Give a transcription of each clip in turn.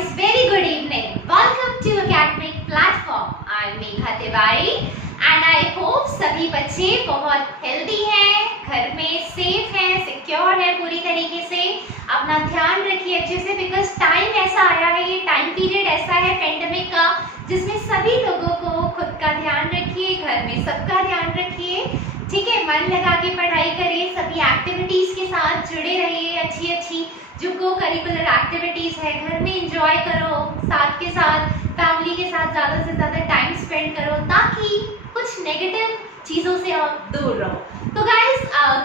guys, very good evening. Welcome to Academic Platform. I'm Megha Tiwari and I hope सभी बच्चे बहुत healthy हैं, घर में सेफ हैं, सिक्योर हैं पूरी तरीके से। अपना ध्यान रखिए अच्छे से, बिकॉज टाइम ऐसा आया है, ये टाइम पीरियड ऐसा है पेंडेमिक का जिसमें सभी लोगों को खुद का ध्यान रखिए, घर में सबका ध्यान रखिए, ठीक है। मन लगा के पढ़ाई करिए, सभी एक्टिविटीज के साथ जुड़े रहिए, अच्छी अच्छी जो को करिकुलर एक्टिविटीज है घर में एंजॉय करो, साथ के साथ फैमिली के साथ ज़्यादा से ज़्यादा टाइम स्पेंड करो ताकि कुछ नेगेटिव चीज़ों से आप दूर रहो। तो गाइस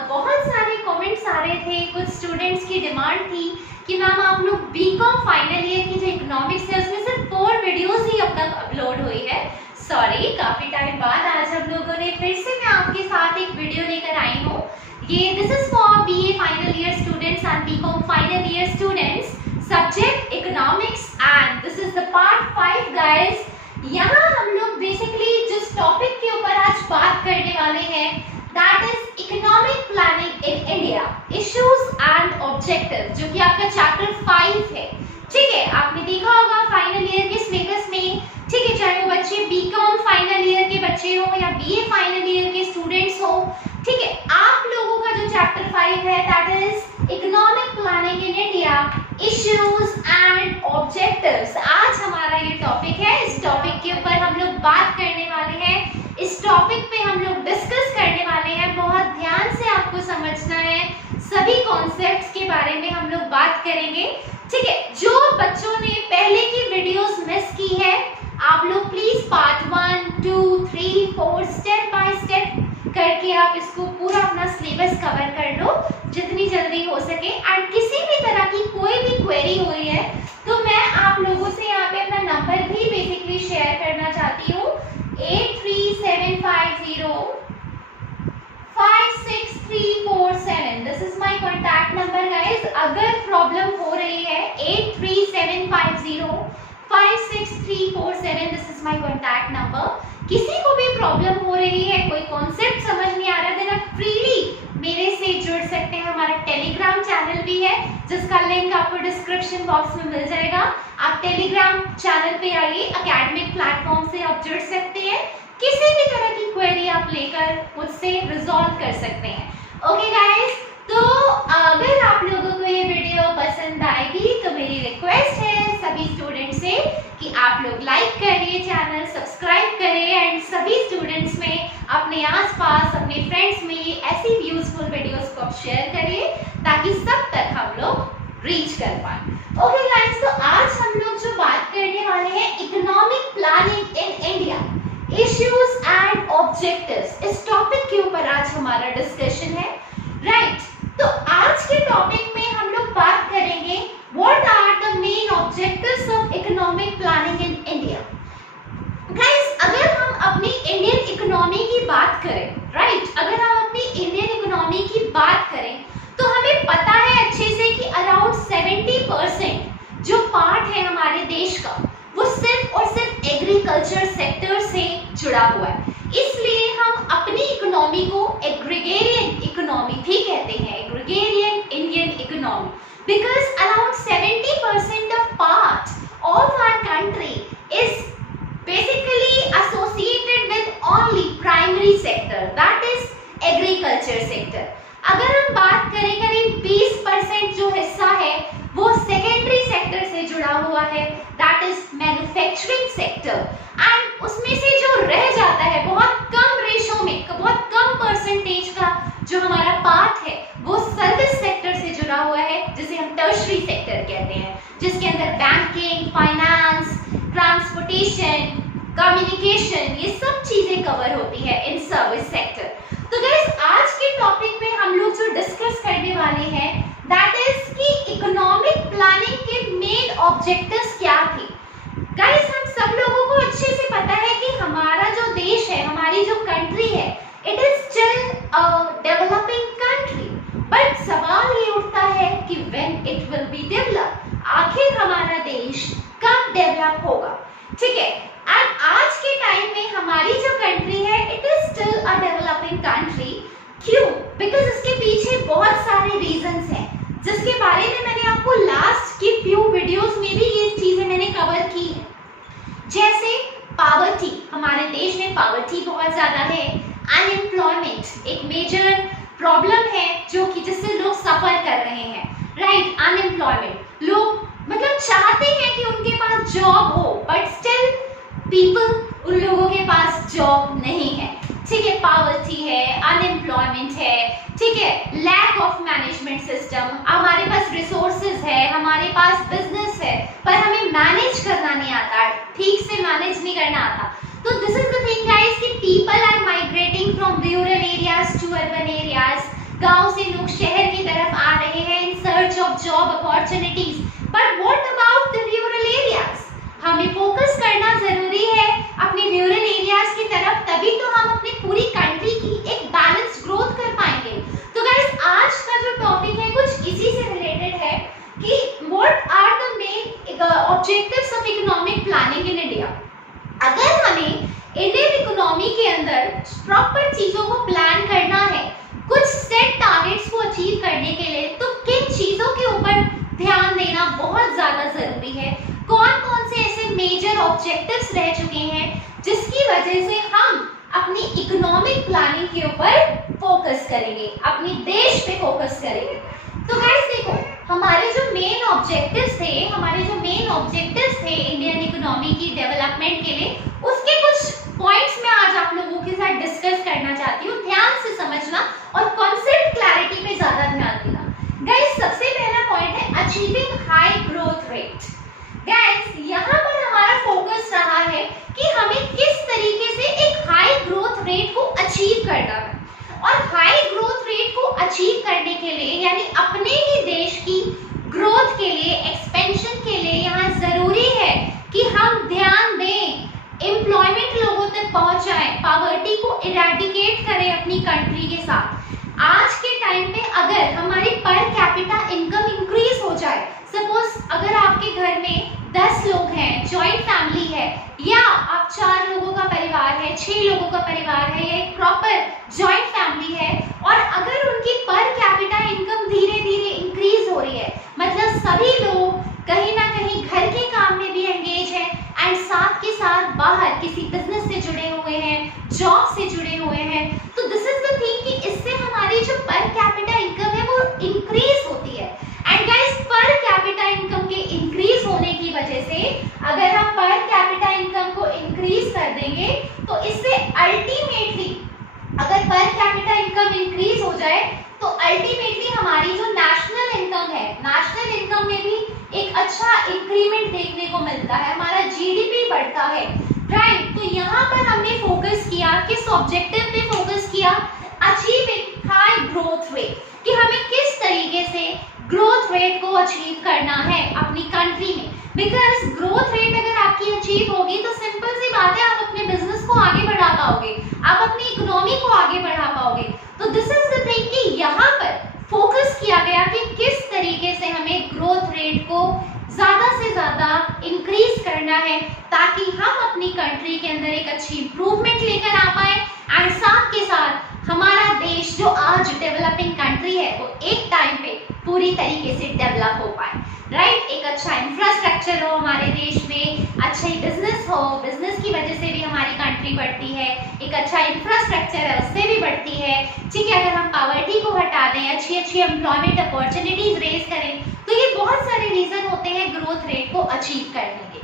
बहुत सारे कमेंट्स आ रहे थे, कुछ स्टूडेंट्स की डिमांड थी कि मैम आप लोग बीकॉम फाइनल ईयर की जो इकोनॉमिक्स है उसमें सिर्फ 4 वीडियोस ही अब तक अपलोड हुई है। सॉरी, काफ़ी टाइम बाद आज हम लोगों ने फिर से मैं आपके साथ एक वीडियो लेकर आई हूँ। ये this is for BA final year students and BCom final year students, subject economics, and this is the part 5 guys. यहाँ हम लोग बेसिकली जिस टॉपिक के ऊपर आज बात करने वाले हैं that is economic planning in India, issues and objective, जो कि आपका चैप्टर 5 है, ठीक है। आपने देखा होगा फाइनल ईयर के सिलेबस में, ठीक है, चाहे वो बच्चे बीकॉम फाइनल ईयर के बच्चे हो या बीए फाइनल ईयर के स्टूडेंट्स हो, ठीक है। आप लोगों का जो चैप्टर 5 है that is economic planning in India, issues and objectives. आज हमारा ये टॉपिक है, इस टॉपिक के ऊपर हम लोग बात करने वाले हैं, इस टॉपिक पे हम लोग डिस्कस करने वाले हैं। बहुत ध्यान से आपको समझना है, सभी कॉन्सेप्ट्स के बारे में हम लोग बात करेंगे, ठीक है। जो बच्चों ने पहले की वीडियोस मिस की है आप लोग please part 1, 2, 3, 4 step by step करके आप इसको पूरा अपना सिलेबस कवर कर लो जितनी जल्दी हो सके। एंड किसी भी तरह की कोई भी क्वेरी हो रही है तो मैं आप लोगों से यहाँ पे अपना नंबर भी बेसिकली शेयर करना चाहती हूँ, 8375056347। This is my contact number guys. अगर प्रॉब्लम हो रही है 8375056347, this is my contact number. किसी को भी प्रॉब्लम हो रही है, कोई कॉन्सेप्ट समझ नहीं आ रहा, देन आप फ्रीली मेरे से जुड़ सकते हैं। हमारा टेलीग्राम चैनल भी है जिसका लिंक आपको डिस्क्रिप्शन बॉक्स में मिल जाएगा। आप टेलीग्राम चैनल पे आइए, एकेडमिक प्लेटफॉर्म से आप जुड़ सकते हैं, किसी भी तरह की क्वेरी आप लेकर मुझसे रिजॉल्व कर सकते हैं। ओके गाइस, तो अगर आप लोगों को ये वीडियो पसंद आएगी तो मेरी रिक्वेस्ट है सभी स्टूडेंट से कि आप लोग लाइक करिए, चैनल सब्सक्राइब करें एंड सभी स्टूडेंट्स में, अपने आसपास, अपने फ्रेंड्स में ये ऐसी यूजफुल वीडियोस को आप शेयर करिए ताकि सब तक हम लोग रीच कर पाए। ओके गाइस, तो आज हम लोग जो बात करने वाले हैं economic planning in India, issues and objectives, इस टॉपिक के ऊपर आज हमारा डिस्कशन है, राइट। तो आज के टॉपिक में हम लोग बात करेंगे what are the main objectives of economic planning in India. Guys, अगर हम अपनी इंडियन इकोनॉमी की बात करें, राइट, अगर हम अपनी इंडियन इकोनॉमी की बात करें तो हमें पता है अच्छे से कि अराउंड 70% जो पार्ट है हमारे देश का वो सिर्फ और सिर्फ एग्रीकल्चर सेक्टर से जुड़ा हुआ है। इसलिए हम अपनी इकोनॉमी को एग्रीगेरियन इकोनॉमी भी कहते हैं, agrarian Indian economy, because around 70% of part of our country is basically associated with only primary sector, that is agriculture sector। अगर हम बात करें करीब 20% जो हिस्सा है वो सेकेंडरी सेक्टर से जुड़ा हुआ है, that is manufacturing sector, and उसमें से जो रह जाता है बहुत कम रेशो में, बहुत कम परसेंटेज का जो हमारा पार्ट है वो सर्विस सेक्टर से जुड़ा हुआ है, जिसे हम टर्शरी सेक्टर कहते हैं, जिसके अंदर बैंकिंग, फाइनेंस, ट्रांसपोर्टेशन, कम्युनिकेशन, ये सब चीजें कवर होती है इन सर्विस सेक्टर। तो गाइस, आज के टॉपिक में हम लोग जो डिस्कस करने वाले हैं दैट इज कि इकोनॉमिक प्लानिंग के मेन ऑब्जेक्टिव्स क्या थे। गाइस, हम सब लोगों को अच्छे से पता है कि हमारा जो देश है, हमारी जो कंट्री है, it is still a developing country, but सवाल ये उठता है कि when it will be develop, आखिर हमारा देश कब डेवलप होगा, ठीक है। एंड आज के टाइम में हमारी जो कंट्री है it is still a developing country. क्यों? बिकॉज इसके पीछे बहुत सारे रीजंस हैं जिसके बारे में मैंने आपको लास्ट की फ्यू वीडियोस में भी ये चीजें पॉवर्टी बहुत ज्यादा है, अनएम्प्लॉयमेंट एक मेजर प्रॉब्लम है जो कि जिससे लोग सफर कर रहे हैं, राइट। अनएम्प्लॉयमेंट, लोग मतलब चाहते हैं कि उनके पास जॉब हो बट स्टिल पीपल, उन लोगों के पास जॉब नहीं है, ठीक है। पॉवर्टी है, अनएम्प्लॉयमेंट है, ठीक है। लैक ऑफ मैनेजमेंट सिस्टम, हमारे पास रिसोर्सेज है, हमारे पास बिजनेस है, पर हमें मैनेज करना नहीं आता, ठीक से मैनेज नहीं करना आता। तो this is the thing guys कि people are migrating from rural areas to urban areas. गांव से लोग शहर की तरफ आ रहे हैं in search of job opportunities. But what about the rural areas? हमें फोकस करना जरूरी है अपने रूरल एरियाज की तरफ, तभी तो हम अपनी पूरी कंट्री की एक बैलेंस ग्रोथ कर पाएंगे। तो गाइस आज का जो टॉपिक है कुछ इसी से रिलेटेड है कि what are the main objectives of economic planning in India. अगर हमें इंडियन इकोनॉमी के अंदर प्रॉपर चीजों को प्लान करना है, कुछ सेट टारगेट्स को अचीव करने के लिए, तो किन चीजों के ऊपर ध्यान देना बहुत ज्यादा जरूरी है, कौन कौन से ऐसे मेजर ऑब्जेक्टिव्स रह चुके हैं जिसकी वजह से हम अपनी इकोनॉमिक प्लानिंग के ऊपर फोकस करेंगे, अपने देश पे फोकस करेंगे। तो गाइस देखो, हमारे जो मेन ऑब्जेक्टिव्स थे इंडियन इकोनॉमी की डेवलपमेंट के लिए, उसके कुछ पॉइंट्स मैं आज आप लोगों के साथ डिस्कस करना चाहती हूँ। ध्यान से समझना और कॉन्सेप्ट क्लैरिटी पे ज्यादा ध्यान देना। गाइस सबसे पहला पॉइंट है achieving high growth rate. Guys यहाँ पर हमारा फोकस रहा है कि हमें किस तरीके से एक हाई ग्रोथ रेट को अचीव करना है, और हाई ग्रोथ रेट को अचीव करने के लिए यानी अपने ही देश की ग्रोथ के लिए, एक्सपेंशन के लिए यहाँ जरूरी है कि हम ध्यान दें, एम्प्लॉयमेंट लोगों तक पहुंचाएं, पॉवर्टी को इरेडिकेट करें अपनी कंट्री के साथ। आज के टाइम में अगर हमारी पर कैपिटा इनकम इंक्रीज हो जाए, सपोज अगर आपके घर में 10 लोग हैं, जॉइंट फैमिली है, या आप 4 लोगों का परिवार है, 6 लोगों का परिवार है, या एक प्रॉपर जॉइंट फैमिली है, और अगर उनकी पर कैपिटा इनकम धीरे धीरे इंक्रीज हो रही है, मतलब सभी लोग कहीं ना कहीं घर के काम में भी एंगेज है एंड साथ के साथ बाहर किसी बिजनेस से जुड़े हुए हैं, जॉब से जुड़े हुए हैं, तो दिस इज द थिंग कि इससे हमारी जो पर कैपिटा इनकम है वो इंक्रीज होती है। And guys per capita income के इंक्रीज होने की वजह से अगर हम पर कैपिटा इनकम को इंक्रीज कर देंगे तो इससे अल्टीमेटली अगर पर कैपिटा इनकम इंक्रीज हो जाए तो अल्टीमेटली हमारी जो नेशनल इनकम है, नेशनल इनकम में भी एक अच्छा इंक्रीमेंट देखने को मिलता है, हमारा जीडीपी बढ़ता है, राइट। तो यहाँ पर हमने फोकस किया, किस ऑब्जेक्टिव पे फोकस किया, अचीविंग हाई ग्रोथ रेट, कि हमें किस तरीके से ग्रोथ रेट को अचीव करना है अपनी कंट्री में। बिकॉज ग्रोथ रेट अगर आपकी अचीव होगी तो सिंपल सी बात है, आप अपने बिजनेस को आगे बढ़ा पाओगे, आप अपनी इकोनॉमी को आगे बढ़ा पाओगे। तो दिस इज द थिंग कि यहाँ पर फोकस किया गया कि किस तरीके से हमें ग्रोथ रेट को ज्यादा से ज्यादा इंक्रीज करना है ताकि हम अपनी कंट्री के अंदर एक अच्छी इंप्रूवमेंट लेकर आ पाए, एंड साथ के साथ हमारा देश जो आज डेवलपिंग कंट्री है वो एक टाइम पे पूरी तरीके से डेवलप हो पाए, राइट। एक अच्छा इंफ्रास्ट्रक्चर हो हमारे देश में, अच्छा ही बिजनेस हो, बिजनेस की वजह से भी हमारी कंट्री बढ़ती है, एक अच्छा इंफ्रास्ट्रक्चर है उससे भी बढ़ती है, ठीक है। अगर हम पॉवर्टी को हटा दें, अच्छी अच्छी एम्प्लॉयमेंट अपॉर्चुनिटीज रेज करें, तो ये बहुत सारे रीजन होते हैं ग्रोथ रेट को अचीव करने के।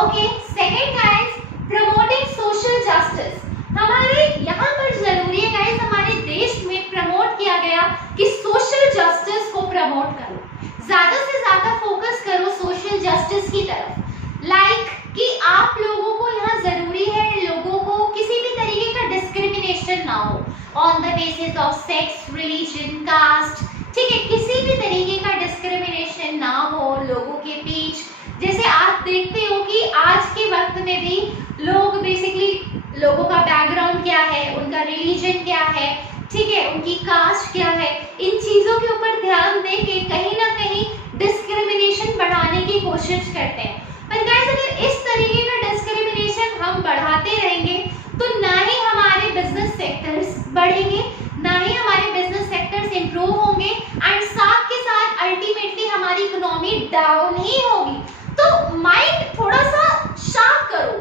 Okay, second guys, promoting social justice. हमारे यहाँ पर जरूरी है गाइस, हमारे देश में प्रमोट किया गया कि सोशल जस्टिस को प्रमोट करो, ज्यादा से ज्यादा फोकस करो सोशल जस्टिस की तरफ। लाइक कि आप लोगों को यहाँ जरूरी है लोगों को किसी भी तरीके का डिस्क्रिमिनेशन ना हो on the basis of sex, religion, caste, ठीक है, किसी भी तरीके का डिस्क्रिमिनेशन ना हो लोगों के बीच। जैसे आप देखते हो कि आज के वक्त में भी लोग बेसिकली, लोगों का बैकग्राउंड क्या है, उनका रिलीजन क्या है, ठीक है, उनकी कास्ट क्या है, इन चीजों के ऊपर ध्यान देके कहीं ना कहीं डिस्क्रिमिनेशन बढ़ाने की कोशिश करते हैं। पर गाइस अगर इस तरीके का डिस्क्रिमिनेशन हम बढ़ाते रहेंगे तो ना ही हमारे बिजनेस सेक्टर्स बढ़ेंगे, ना ही हमारे बिजनेस सेक्टर्स इंप्रूव होंगे, एंड साथ के साथ अल्टीमेटली हमारी इकोनॉमी डाउन ही होगी। तो माइंड थोड़ा सा शार्प करो,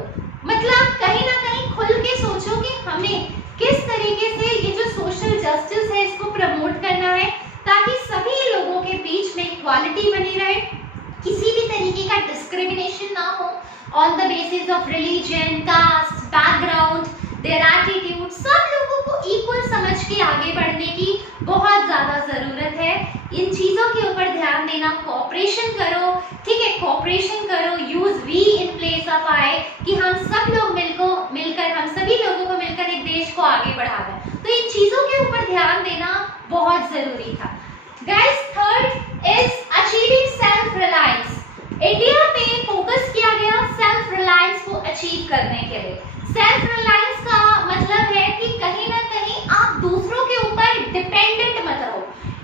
मतलब कहीं ना कहीं खुल के सोचो हमें किस तरीके से ये जो सोशल जस्टिस है इसको प्रमोट करना है ताकि सभी लोगों के बीच में इक्वालिटी बनी रहे, किसी भी तरीके का डिस्क्रिमिनेशन ना हो on the basis of religion, caste, background, their attitude. सब लोगों को इक्वल समझ के आगे बढ़ने की बहुत ज्यादा जरूरत है। इन चीजों के ऊपर ध्यान देना, कोऑपरेशन करो, ठीक है, कोऑपरेशन करो, use we in place of I, कि हम सब लोग मिलकर हम सभी लोगों को मिलकर एक देश को आगे बढ़ा दें। तो इन चीजों के ऊपर ध्यान देना बहुत जरूरी था। Guys, third is achieving self reliance. India में फोकस किया गया सेल्फ रिलायंस को अचीव करने के लिए। सेल्फ रिलायंस का मतलब है कि कहीं ना कहीं आप दूसरों के ऊपर डिपेंडेंट मत रहो,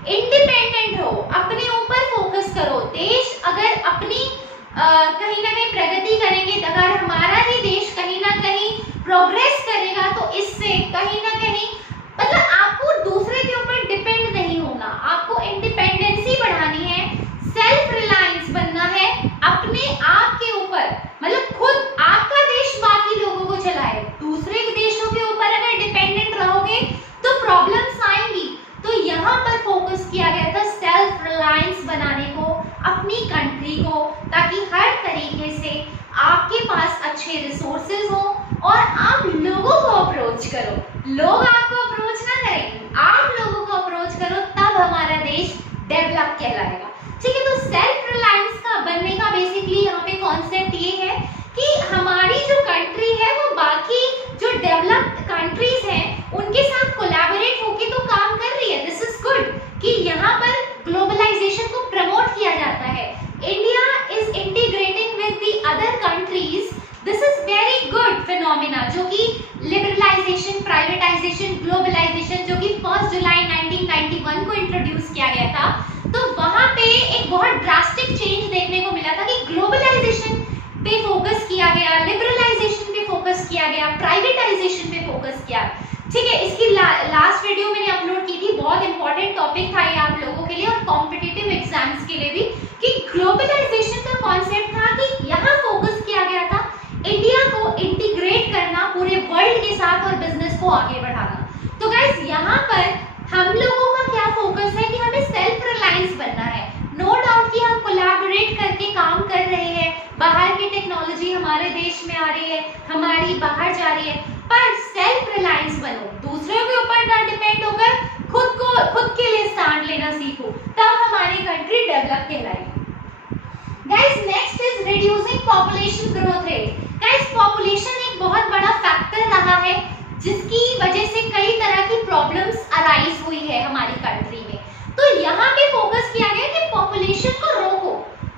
इंडिपेंडेंट हो, अपने ऊपर फोकस करो। देश अगर अपनी कहीं ना कहीं प्रगति करेंगे, अगर हमारा ही देश कहीं ना कहीं प्रोग्रेस करेगा तो इससे कहीं ना कहीं मतलब आपको दूसरे के ऊपर डिपेंड नहीं होना, आपको इंडिपेंडेंसी बढ़ानी है, सेल्फ रिलायंस बनना है, अपने आप के ऊपर, मतलब खुद आपका देश बाकी लोगों को चलाए। दूसरे देशों के ऊपर अगर डिपेंडेंट रहोगे तो प्रॉब्लम्स आएंगी। तो यहाँ पर फोकस किया गया था सेल्फ रिलायंस बनाने को, अपनी कंट्री को, ताकि हर तरीके से आपके पास अच्छे रिसोर्सेज हो और आप लोगों को अप्रोच करो। लोग आपको अप्रोच ना करेंगे, आप लोगों को अप्रोच करो, तब हमारा देश डेवलप कहलाएगा। ठीक है, तो सेल्फ रिलायंस का बनने का बेसिकली यहाँ पे कॉन्सेप्ट ये है कि हमारी जो कंट्री है वो बाकी जो डेवलप्ड कंट्रीज हैं उनके साथ कोलैबोरेट होके तो काम कर रही है। दिस इज गुड कि यहाँ पर ग्लोबलाइजेशन को प्रमोट किया जाता है। India is integrating with the other countries. This is very good phenomena, जो कि लिबरलाइजेशन, प्राइवेटाइजेशन, ग्लोबलाइजेशन जो कि 1 जुलाई 1991 को इंट्रोड्यूस किया गया था, तो वहां पे एक बहुत ड्रास्टिक चेंज देखने को मिला था कि ग्लोबलाइजेशन पे फोकस किया गया, लिबरलाइजेशन पे फोकस किया गया, प्राइवेटाइजेशन पे फोकस किया। ठीक है, इसकी लास्ट वीडियो मैंने अपलोड की थी, बहुत इंपॉर्टेंट टॉपिक था ये आप लोगों के लिए और कॉम्पिटिटिव एग्जाम्स के लिए भी, कि ग्लोबलाइजेशन का कॉन्सेप्ट था कि यहाँ फोकस किया गया था इंडिया को इंटीग्रेट करना पूरे वर्ल्ड के साथ और बिजनेस को आगे बढ़ाना। तो गाइस, यहाँ पर हम लोगों का क्या फोकस है कि हमें सेल्फ रिलायंस बनना है। नो डाउट कि हम कोलैबोरेट करके काम कर रहे हैं, बाहर की टेक्नोलॉजी हमारे देश में आ रही है, हमारी बाहर जा रही है, पर सेल्फ रिलायंस बनो, दूसरों के ऊपर ना डिपेंड होकर खुद के लिए स्टैंड लेना सीखो, तब हमारी कंट्री डेवलप कहलाएगी। Guys, next is reducing population growth rate. Guys, population एक बहुत बड़ा फैक्टर रहा है जिसकी वजह से कई तरह की प्रॉब्लम्स अराइज हुई है हमारी कंट्री में। तो यहाँ पे फोकस किया गया कि पॉपुलेशन को रोको,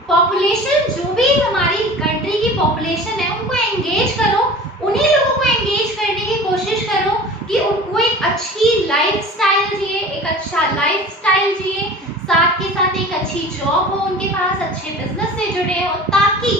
पॉपुलेशन जो भी हमारी कंट्री की पॉपुलेशन है उनको एंगेज करो, उन्हीं लोगों को एंगेज करने की कोशिश करो कि उनको एक अच्छी लाइफस्टाइल जिए, एक अच्छा लाइफस्टाइल जिए, साथ के साथ एक अच्छी जॉब हो उनके पास, अच्छे बिजनेस से जुड़े हो, ताकि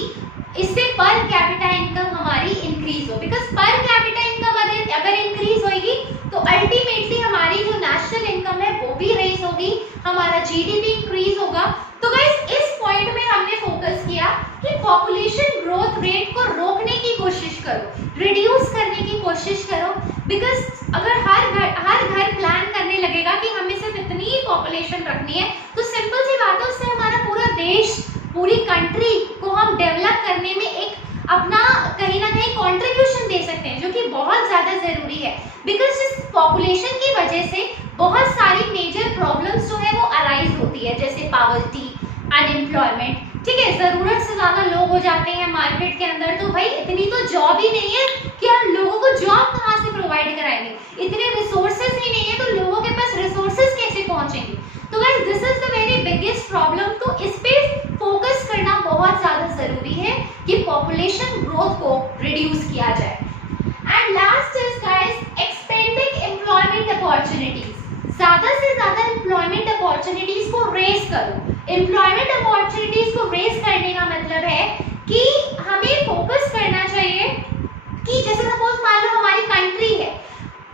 इससे पर कैपिटा इनकम हमारी इंक्रीज हो। बिकॉज पर कैपिटा इनकम अगर इंक्रीज होगी तो अल्टीमेटली हमारी जो नेशनल इनकम है वो भी रेज होगी, हमारा जीडीपी इंक्रीज होगा। तो गाइस, इस पॉइंट में हमने फोकस किया कि पॉपुलेशन ग्रोथ रेट को रोकने की कोशिश करो, रिड्यूस करने की कोशिश करो। बिकॉज अगर हर घर प्लान करने लगेगा कि हमें सिर्फ इतनी ही पॉपुलेशन रखनी है, तो सिंपल सी बात है उससे हमारा पूरा देश, पूरी कंट्री को हम डेवलप करने में एक अपना कहीं ना कहीं कंट्रीब्यूशन दे सकते हैं, जो कि बहुत ज्यादा जरूरी है। बिकॉज इस पॉपुलेशन की वजह से बहुत सारी मेजर प्रॉब्लम्स जो है वो अराइज होती है, जैसे पॉवर्टी, अनएम्प्लॉयमेंट। ठीक है, जरूरत से ज्यादा लोग हो जाते हैं मार्केट के अंदर, तो भाई इतनी तो जॉब ही नहीं है कि हम लोगों को जॉब कहाँ से प्रोवाइड कराएंगे, इतने रिसोर्सेज ही नहीं है तो लोगों के पास रिसोर्सेज कैसे पहुंचेंगे। तो guys, this is the very biggest problem. तो इस पे फोकस करना बहुत ज्यादा जरूरी है कि पॉपुलेशन ग्रोथ को रिड्यूस किया जाए। And last is guys expanding employment opportunities. ज्यादा से ज्यादा एम्प्लॉयमेंट अपॉर्चुनिटीज को रेज करो। एम्प्लॉयमेंट अपॉर्चुनिटीज को रेज करने का मतलब है कि हमें फोकस करना चाहिए कि जैसे सपोज मान लो हमारी कंट्री है,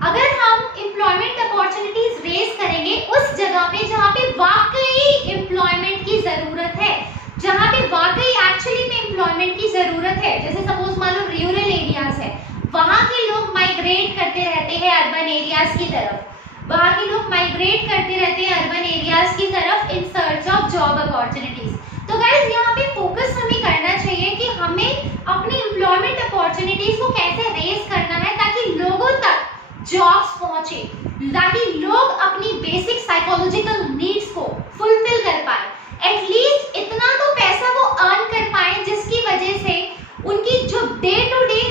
अगर हम एम्प्लॉयमेंट अपॉर्चुनिटीज रेज करेंगे उस जगह पे जहाँ पे वाकई एम्प्लॉयमेंट की जरूरत है, जहाँ पे वाकई एक्चुअली में एम्प्लॉयमेंट की जरूरत है, जैसे सपोज मान लो रूरल एरियाज है, वहाँ के लोग माइग्रेट माइग्रेट करते रहते हैं अर्बन एरियाज की तरफ, वहाँ के लोग माइग्रेट करते रहते हैं अर्बन एरियाज की तरफ इन सर्च ऑफ जॉब अपॉर्चुनिटीज। तो गाइस यहाँ पे फोकस हमें करना चाहिए कि हमें अपनी एम्प्लॉयमेंट अपॉर्चुनिटीज को कैसे रेज करना है ताकि लोगों तक जॉब्स पहुंचे, ताकि लोग अपनी बेसिक साइकोलॉजिकल नीड्स को फुलफिल कर पाए, एटलीस्ट इतना तो पैसा वो अर्न कर पाए जिसकी वजह से उनकी जो day to day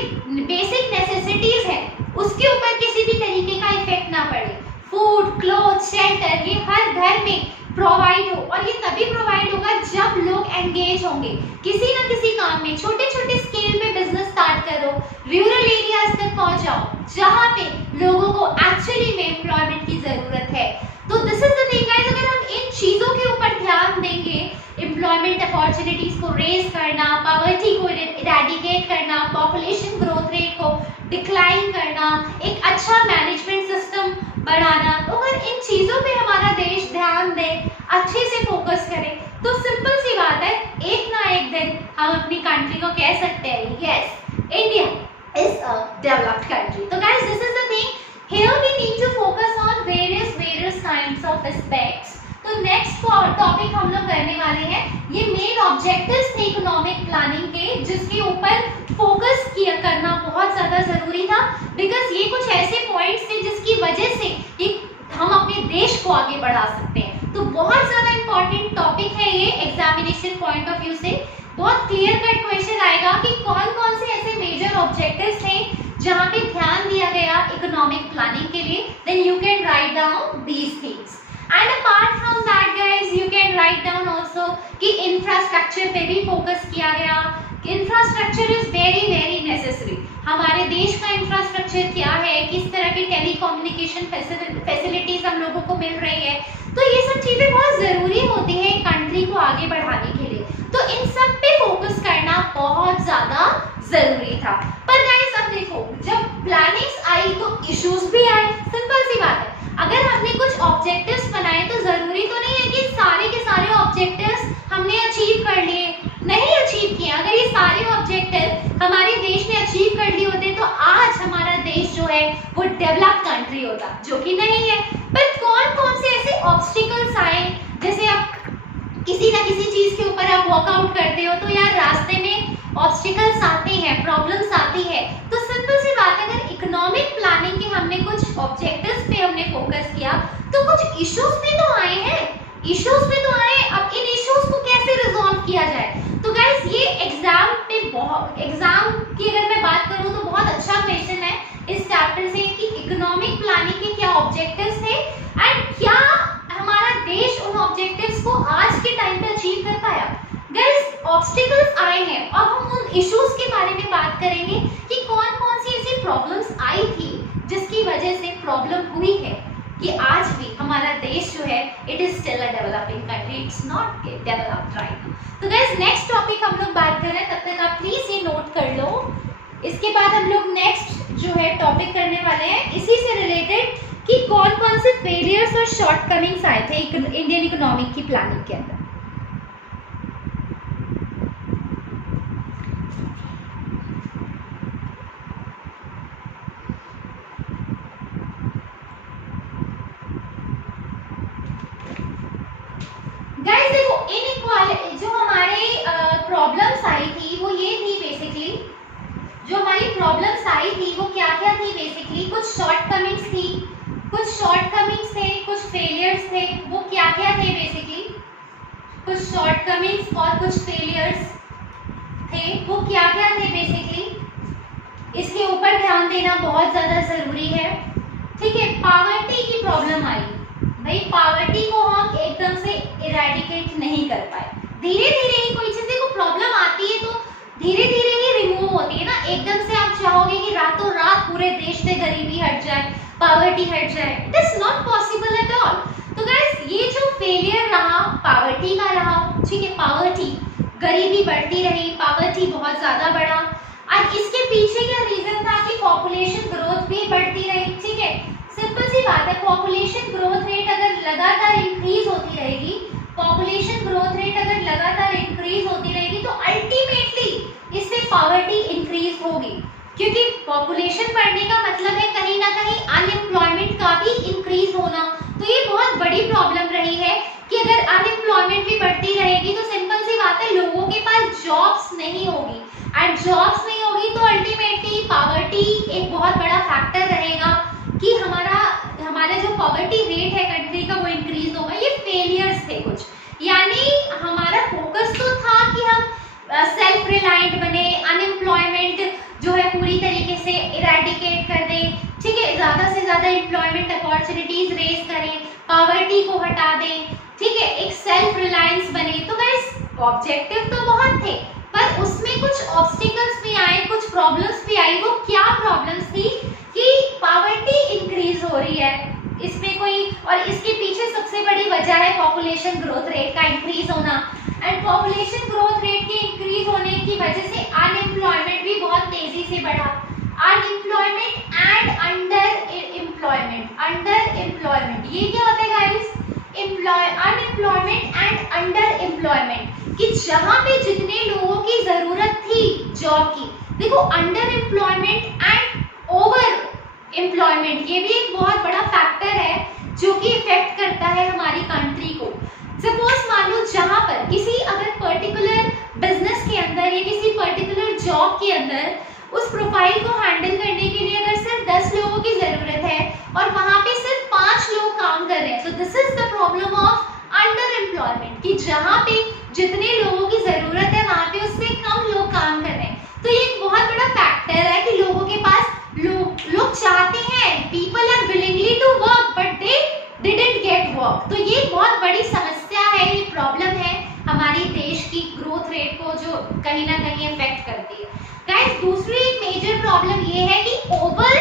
basic necessities है उसके ऊपर किसी भी तरीके का इफेक्ट ना पड़े। फूड, क्लोथ, शेल्टर ये हर घर में प्रोवाइड हो, और ये तभी प्रोवाइड होगा जब लोग एंगेज होंगे किसी ना किसी काम में। छोटे छोटे स्केल पे बिजनेस स्टार्ट करो, रूरल एरियाज तक पहुंचाओ जहां पे लोगों को एक्चुअली में एम्प्लॉयमेंट की जरूरत है। तो this is the thing guys, अगर हम इन चीजों के ऊपर ध्यान देंगे, एम्प्लॉयमेंट अपॉर्चुनिटीज को रेज करना, पॉवर्टी को इरेडिकेट करना, पॉपुलेशन ग्रोथ रेट को डिक्लाइन करना, एक अच्छा मैनेजमेंट सिस्टम बढ़ाना, तो अगर इन चीजों पे हमारा देश ध्यान दे, अच्छे से फोकस करे, तो सिंपल सी बात है, एक ना एक दिन हम अपनी कंट्री को कह सकते हैं yes India is a developed country. तो guys this is the thing, here we need to focus on various kinds of aspects. तो नेक्स्ट टॉपिक हम लोग करने वाले हैं, ये मेन ऑब्जेक्टिव्स थे इकोनॉमिक प्लानिंग के, जिसके ऊपर फोकस किया करना बहुत ज्यादा जरूरी था, बिकॉज ये कुछ ऐसे पॉइंट्स थे जिसकी वजह से ये हम अपने देश को आगे बढ़ा सकते हैं। तो बहुत ज्यादा इंपॉर्टेंट टॉपिक है ये, एग्जामिनेशन पॉइंट ऑफ व्यू से बहुत क्लियर कट क्वेश्चन आएगा कि कौन कौन से ऐसे मेजर ऑब्जेक्टिव्स थे जहां पे ध्यान दिया गया इकोनॉमिक प्लानिंग के लिए। Then you can write down these things, and apart from that guys you can write down also कि इंफ्रास्ट्रक्चर पे भी फोकस किया गया। Infrastructure is very necessary. हमारे देश का इंफ्रास्ट्रक्चर क्या है, किस तरह की टेलीकम्युनिकेशन फैसिलिटीज हम लोगों को मिल रही है, तो ये सब चीजें बहुत जरूरी होती है कंट्री को आगे बढ़ाने के लिए। तो इन सब पे फोकस करना बहुत ज्यादा जरूरी था। पर गाइस अब देखो, जब प्लानिंग्स आई तो इश्यूज भी आए, सिंपल सी बात है। अगर हमने कुछ ऑब्जेक्टिव्स बनाए तो जरूरी तो नहीं है कि सारे के सारे ऑब्जेक्टिव्स हमने अचीव कर लिए, नहीं अचीव किए। अगर ये सारे ऑब्जेक्टिव हमारे देश ने अचीव कर लिए होते तो आज हमारा देश जो है वो डेवलप्ड कंट्री होता, जो कि नहीं है। पर कौन कौन से ऐसे ऑब्स्टिकल्स आए, जैसे आप किसी ना किसी चीज के ऊपर आप वर्कआउट करते हो तो यार रास्ते में ऑब्स्टिकल्स आते हैं, प्रॉब्लम्स आती है। तो सिंपल सी बात है, अगर इकोनॉमिक प्लानिंग के हमने कुछ ऑब्जेक्टिव्स पे हमने फोकस किया तो कुछ इश्यूज भी तो आए हैं, इश्यूज भी तो आए। अब इन इश्यूज को कैसे रिजॉल्व किया जाए? तो गाइस ये एग्जाम की अगर मैं बात करूं तो बहुत अच्छा क्वेश्चन है इस चैप्टर से कि इकोनॉमिक प्लानिंग के क्या ऑब्जेक्टिव्स थे एंड क्या हमारा देश उन ऑब्जेक्टिव्स को आज के टाइम पे अचीव कर पाया। गाइस ऑब्स्टिकल्स आए हैं, अब हम उन इश्यूज के बारे में बात करेंगे कि कौन कौन सी ऐसी प्रॉब्लम्स आई थी जिसकी वजह से प्रॉब्लम हुई है कि आज भी हमारा देश जो है it is still a developing country, it's not developed right. तो गाइस नेक्स्ट टॉपिक हम लोग बात कर रहे हैं, तब तक आप प्लीज ये नोट कर लो। इसके बाद हम लोग नेक्स्ट जो है टॉपिक करने वाले हैं इसी से रिलेटेड कि कौन कौन से फेलियर्स और शॉर्टकमिंग्स आए थे इंडियन इकोनॉमिक की प्लानिंग के अंदर। गाइस देखो, इनइक्वालिटी जो हमारे प्रॉब्लम्स आई थी वो ये थी बेसिकली, जो हमारी प्रॉब्लम्स आई थी वो क्या क्या थी बेसिकली, कुछ शॉर्टकमिंग्स थी, कुछ शॉर्टकमिंग्स थे, कुछ फेलियर्स थे। वो क्या क्या थे बेसिकली, कुछ शॉर्टकमिंग्स और कुछ फेलियर्स थे, वो क्या क्या थे बेसिकली, इसके ऊपर ध्यान देना बहुत ज्यादा जरूरी है। ठीक है, पावर्टी की प्रॉब्लम आई, भाई पावर्टी को हम एकदम से इरेडिकेट नहीं कर पाए, धीरे धीरे ही कोई चीज को प्रॉब्लम आती है तो धीरे धीरे ही रिमूव होती है ना। एकदम से आप चाहोगे कि रातों रात पूरे देश से गरीबी हट जाए, पावर्टी हट जाए, it is not possible at all. तो गाइस ये जो फेलियर रहा पावर्टी का रहा, ठीक है, पावर्टी, गरीबी बढ़ती रही, पावर्टी बहुत ज्यादा बढ़ा, और इसके पीछे क्या रीजन था कि पॉपुलेशन ग्रोथ भी बढ़ती रही। ठीक है, सिंपल सी बात है, पॉपुलेशन ग्रोथ रेट अगर लगातार इंक्रीज होती रहेगी, पॉपुलेशन ग्रोथ रेट अगर लगातार इंक्रीज होती रहेगी तो अल्टीमेटली इससे पॉवर्टी इंक्रीज होगी, क्योंकि पॉपुलेशन बढ़ने का मतलब है कहीं अनएम्प्लॉयमेंट का भी इंक्रीज होना। तो ये बहुत बड़ी प्रॉब्लम रही है कि अगर अनएम्प्लॉयमेंट भी बढ़ती रहेगी तो सिंपल सी बात है लोगों के पास जॉब्स नहीं होगी, एंड जॉब्स नहीं होगी तो अल्टीमेटली पॉवर्टी एक बहुत बड़ा फैक्टर रहेगा कि हमारा जो पॉवर्टी रेट है कंट्री का वो इंक्रीज होगा। ये फेलियर्स थे कुछ, यानी हमारा फोकस तो था कि हम सेल्फ रिलायंट बने, अनएम्प्लॉयमेंट जो है पूरी तरीके से इरेडिकेट कर दें, ठीक है, ज्यादा से ज्यादा एम्प्लॉयमेंट अपॉर्चुनिटीज रेज करें, पॉवर्टी को हटा दें, ठीक है, एक सेल्फ रिलायंस बने। तो गाइस ऑब्जेक्टिव तो बहुत थे, पर उसमें कुछ ऑब्स्टिकल्स भी आए, कुछ प्रॉब्लम्स भी आई। वो क्या प्रॉब्लम्स थी कि पॉवर्टी इंक्रीज हो रही है, इसमें कोई, और इसके पीछे सबसे बड़ी वजह है पॉपुलेशन ग्रोथ रेट का इंक्रीज होना, एंड पॉपुलेशन ग्रोथ रेट के इंक्रीज होने की वजह से अनएम्प्लॉयमेंट भी बहुत तेजी से बढ़ा। अनएम्प्लॉयमेंट एंड अंडर एम्प्लॉयमेंट, ये क्या होता है guys? Unemployment and under employment, कि जहां पे जितने लोगों की जरूरत थी जॉब की, देखो under employment and over employment, ये भी एक बहुत बड़ा फैक्टर है जो कि इफेक्ट करता है हमारी कंट्री को। सपोज मान लो जहां पर किसी अगर पर्टिकुलर बिजनेस के अंदर या किसी पर्टिकुलर जॉब के अंदर उस प्रोफाइल को हैंडल करने के लिए अगर सिर्फ 10 लोगों की जरूरत है और वहां पे सिर्फ 5 लोग काम कर रहे हैं, तो this is the problem of under employment, कि जहां पे जितने लोगों की जरूरत है वहां पे उससे कम लोग काम कर रहे हैं। तो ये एक बहुत बड़ा फैक्टर है कि लोगों के पास लोग चाहते हैं, people are willingly to work but they didn't get work. तो ये बहुत बड़ी समस्या है, ये प्रॉब्लम है हमारी देश की ग्रोथ रेट को जो कहीं ना कहीं इफेक्ट करती है। गाइस दूसरी एक मेजर प्रॉब्लम ये है कि ओवर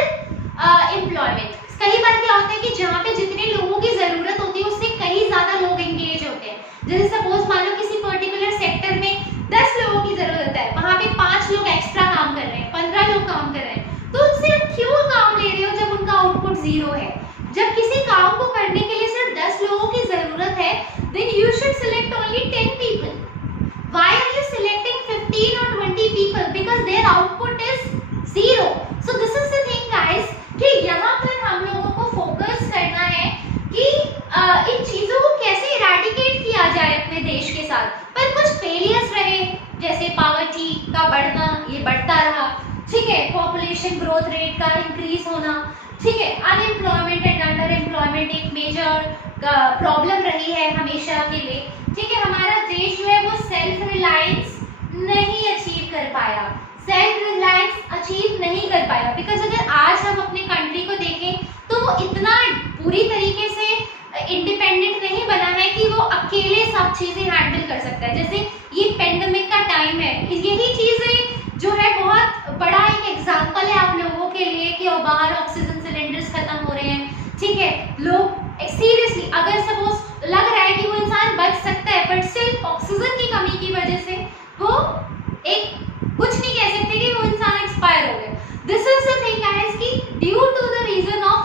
एम्प्लॉयमेंट। कई बार क्या होता है कि जहाँ पे जितने लोगों की जरूरत होती है उससे कहीं ज्यादा लोग एंगेज होते हैं। जैसे सपोज मान लो किसी पर्टिकुलर सेक्टर में 10 लोगों की जरूरत है, वहां पे 5 लोग एक्स्ट्रा काम कर रहे हैं, 15 लोग काम कर रहे हैं, तो उनसे क्यों काम ले रहे हो जब उनका आउटपुट 0 है? जब किसी काम को करने के लिए सिर्फ 10 लोगों की जरूरत है, then you should select only 10 people. Why are you selecting 15 or 20 people? Because their output is 0. So this is the thing guys, कि यहाँ पर हम लोगों को फोकस करना है कि इन चीजों को कैसे इरेडिकेट किया जाए अपने देश के साथ। पर कुछ फेलियर्स रहे, जैसे पॉवर्टी का बढ़ना, ये बढ़ता रहा, ठीक है, पॉपुलेशन ग्रोथ रेट का इंक्रीज होना, ठीक है, अनएम्प्लॉयमेंट एंड अंडर एम्प्लॉयमेंट एक मेजर प्रॉब्लम रही है हमेशा के लिए, ठीक है। हमारा देश जो है वो सेल्फ रिलायंस नहीं अचीव कर पाया, सेल्फ रिलायंस अचीव नहीं कर पाया, बिकॉज अगर आज हम अपने कंट्री को देखें तो वो इतना पूरी तरीके से इंडिपेंडेंट नहीं बना है कि वो अकेले सब चीजें हैंडल कर सकता है। जैसे ये पेंडेमिक का टाइम है, यही चीजें जो है बहुत बड़ा एक एग्जांपल है आप लोगों के लिए कि बाहर ऑक्सीजन सिलेंडर्स खत्म हो रहे हैं, ठीक है, लोग सीरियसली अगर सपोज लग रहा है कि वो इंसान बच सकता है, बट स्टिल ऑक्सीजन की कमी की वजह से वो एक कुछ नहीं कह सकते कि वो इंसान एक्सपायर हो गए। This is the thing guys कि due to the reason of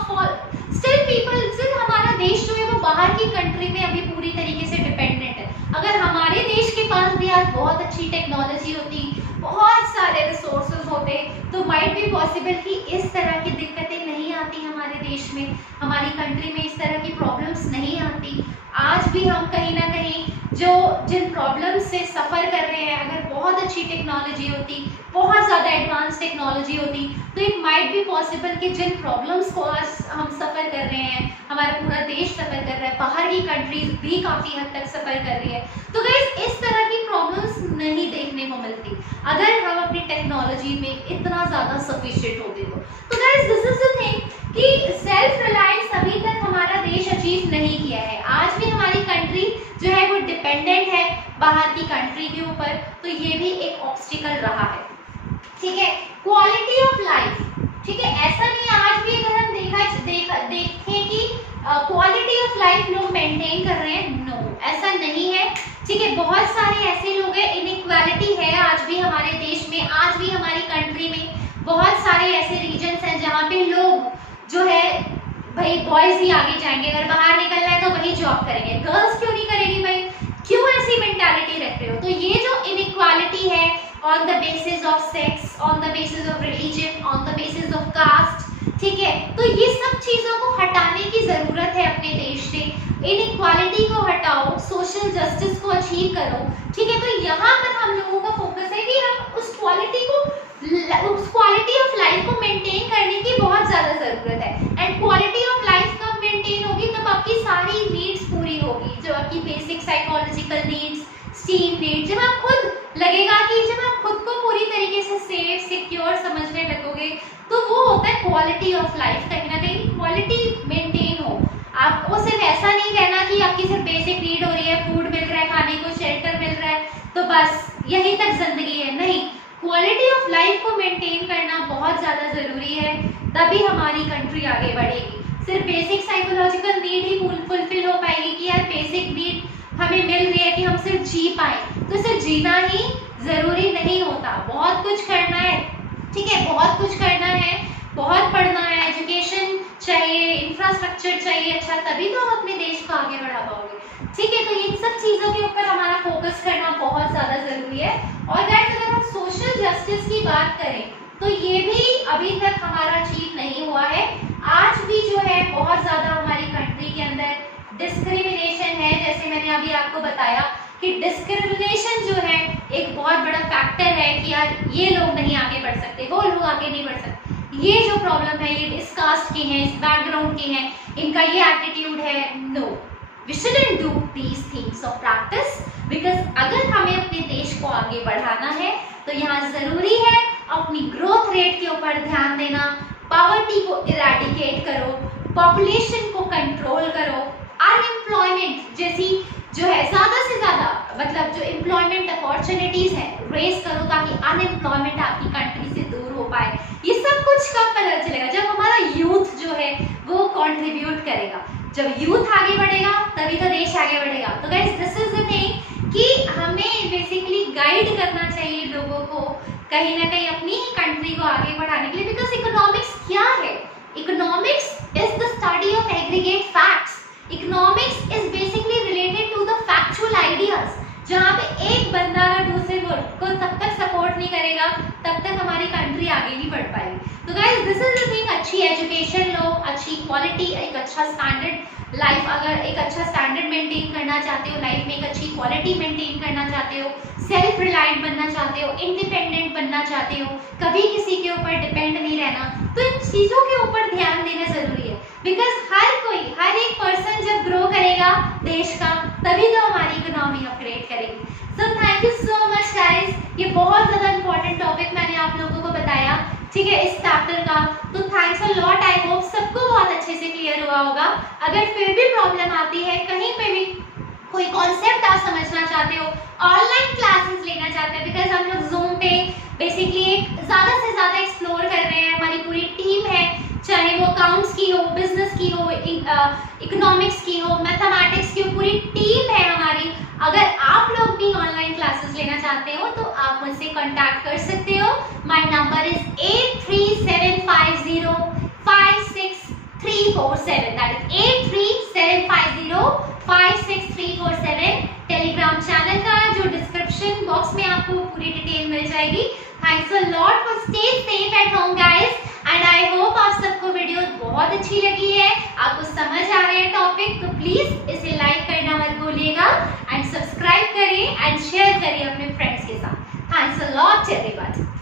still people, still हमारा देश जो है वो बाहर की कंट्री में अभी पूरी तरीके से डिपेंडेंट है। अगर हमारे देश के पास भी आज बहुत अच्छी टेक्नोलॉजी होती, बहुत सारे रिसोर्सेज होते, तो माइट बी पॉसिबल कि इस तरह की दिक्कतें नहीं आती हमारे देश में, हमारी कंट्री में इस तरह की प्रॉब्लम्स नहीं आती। आज भी हम कहीं ना कहीं जिन प्रॉब्लम्स से सफ़र कर रहे हैं, अगर बहुत अच्छी टेक्नोलॉजी होती, बहुत ज़्यादा एडवांस टेक्नोलॉजी होती, तो इट माइट बी पॉसिबल कि जिन प्रॉब्लम्स को आज हम सफ़र कर रहे हैं, हमारा पूरा देश सफ़र कर रहा है, बाहर की कंट्रीज भी काफ़ी हद तक सफ़र कर रही है। तो गाइस इस तरह की प्रॉब्लम्स नहीं देखने को मिलती अगर हम अपनी टेक्नोलॉजी में इतना ज़्यादा सफिशिएंट होते तो guys this is the thing कि सेल्फ रिलायंस अभी तक हमारा देश अचीव नहीं किया है। आज भी हमारी कंट्री जो है वो डिपेंडेंट है बाहर की कंट्री के ऊपर, तो ये भी एक ऑब्स्टिकल रहा है, ठीक है। क्वालिटी ऑफ लाइफ, ठीक है, ऐसा नहीं आज भी अगर हम देखें कि क्वालिटी ऑफ लाइफ लोग मेंटेन कर रहे हैं, नो ऐसा नहीं है, ठीक है। बहुत सारे ऐसे लोग हैं, इनइक्वालिटी है आज भी हमारे देश में, आज भी हमारी कंट्री में बहुत सारे ऐसे रीजन्स हैं जहाँ पे लोग जो है भाई बॉयज ही आगे जाएंगे, अगर बाहर निकलना है तो वही जॉब करेंगे, गर्ल्स क्यों नहीं करेगी भाई, क्यों ऐसी मेंटालिटी रख रहे हो? तो ये जो इनइक्वालिटी है on the basis of sex, on the basis of religion, on the basis of caste, ठीक है, तो ये सब चीजों को हटाने की जरूरत है अपने देश से। इनइक्वालिटी को हटाओ, सोशल जस्टिस को अचीव करो। ठीक है, तो यहाँ पर हम लोगों का फोकस है कि हम उस क्वालिटी ऑफ लाइफ को मेंटेन करने की बहुत ज्यादा जरूरत है। एंड क्वालिटी ऑफ लाइफ कब मेंटेन होगी, तब आपकी सारी नीड्स पूरी होगी, जो आपकी basic psychological needs, steam needs, जब आप खुद लगेगा कि जब आप खुद को पूरी तरीके से सेफ सिक्योर समझने लगोगे, तो वो होता है क्वालिटी ऑफ लाइफ। कहीं ना कहीं क्वालिटी मेंटेन हो, आपको सिर्फ ऐसा नहीं कहना कि आपकी सिर्फ बेसिक नीड हो रही है, फूड मिल रहा है, खाने को शेल्टर मिल रहा है, तो बस यही तक जिंदगी है। नहीं, क्वालिटी ऑफ लाइफ को मेंटेन करना बहुत ज्यादा जरूरी है, तभी हमारी कंट्री आगे बढ़ेगी। सिर्फ बेसिक साइकोलॉजिकल नीड ही फुलफिल हो पाएगी कि यार बेसिक नीड हमें मिल रही है कि हम सिर्फ जी पाए, तो सिर्फ जीना ही जरूरी नहीं होता, बहुत कुछ करना है। ठीक है, बहुत कुछ करना है, बहुत पढ़ना है, एजुकेशन चाहिए, इंफ्रास्ट्रक्चर चाहिए अच्छा, तभी तो हम अपने देश को आगे बढ़ा पाओगे। ठीक है, तो इन सब चीजों के ऊपर हमारा फोकस करना बहुत ज्यादा जरूरी है। और गाइस, अगर हम सोशल जस्टिस की बात करें तो ये भी अभी तक हमारा अचीव नहीं हुआ है। आज भी जो है बहुत ज्यादा हमारी कंट्री के अंदर डिस्क्रिमिनेशन है। जैसे मैंने अभी आपको बताया कि डिस्क्रिमिनेशन जो है एक बहुत बड़ा फैक्टर है कि यार ये लोग नहीं आगे बढ़ सकते, वो लोग आगे नहीं बढ़ सकते। ये जो प्रॉब्लम है ये इस कास्ट के हैं, इस बैकग्राउंड के हैं, इनका ये एटीट्यूड है। No, we shouldn't do these things of practice, because अगर हमें अपने देश को आगे बढ़ाना है तो यहाँ जरूरी है अपनी ग्रोथ रेट के ऊपर ध्यान देना, पॉवर्टी को इरेडिकेट करो, पॉपुलेशन को कंट्रोल करो, अनएम्प्लॉयमेंट जैसी जो है ज्यादा से ज्यादा मतलब जो एम्प्लॉयमेंट अपॉर्चुनिटीज है रेस करो, ताकि अनएम्प्लॉयमेंट आपकी कंट्री से दूर हो पाए। ये सब कुछ कब पता चलेगा, जब हमारा यूथ जो है वो कंट्रीब्यूट करेगा। जब यूथ आगे बढ़ेगा तभी तो देश आगे बढ़ेगा। तो guys, this is the thing कि हमें बेसिकली गाइड करना चाहिए लोगों को कहीं ना कहीं अपनी कंट्री को आगे बढ़ाने के लिए। बिकॉज इकोनॉमिक्स क्या है, economics is the study of aggregate facts. Economics is basically related to the factual ideas. जहाँ पे एक बंदा अगर दूसरे मुल्क को तब तक सपोर्ट नहीं करेगा तब तक हमारी कंट्री आगे नहीं बढ़ पाएगी। तो guys, this is the thing, अच्छी एजुकेशन लो, अच्छी क्वालिटी, एक अच्छा स्टैंडर्ड लाइफ, अगर एक अच्छा स्टैंडर्ड मेंटेन करना चाहते हो लाइफ में, एक अच्छी क्वालिटी मेंटेन करना चाहते हो, सेल्फ रिलायंट बनना चाहते हो, इंडिपेंडेंट बनना चाहते हो, कभी किसी के ऊपर डिपेंड नहीं रहना, तो इन चीजों के ऊपर ध्यान देना जरूरी है। बिकॉज हर एक पर्सन जब ग्रो करेगा देश का, तभी तो हमारी इकोनॉमी अपग्रेड करेगी। So thank you so much guys, ये बहुत ज्यादा इंपॉर्टेंट टॉपिक मैंने आप लोगों को बताया, ठीक है, इस चैप्टर का। तो thanks a lot, I hope सबको बहुत अच्छे से क्लियर हुआ होगा। अगर फिर भी प्रॉब्लम आती है, कहीं पे भी कोई कॉन्सेप्ट आप समझना चाहते हो, ऑनलाइन क्लासेस लेना चाहते हैं, बिकॉज हम लोग जूम पे बेसिकली ज्यादा से ज्यादा एक्सप्लोर कर रहे हैं, हमारी पूरी टीम है, चाहे वो अकाउंट्स की हो, बिजनेस की हो, इकोनॉमिक्स की हो, मैथमेटिक्स की हो, पूरी टीम है हमारी। अगर आप लोग भी ऑनलाइन क्लासेस लेना चाहते हो तो आप मुझसे कांटेक्ट कर सकते हो। My number is 8375056347, that is 8375056347। Telegram channel का जो डिस्क्रिप्शन बॉक्स में आपको पूरी डिटेल मिल जाएगी। Thanks a lot for stay safe at home guys, and I hope आप सबको वीडियो बहुत अच्छी लगी है, आपको समझ आ रहे हैं टॉपिक, तो प्लीज इसे लाइक करना मत भूलिएगा एंड सब्सक्राइब करिए एंड शेयर करिए अपने फ्रेंड्स के साथ। Thanks a lot everyone.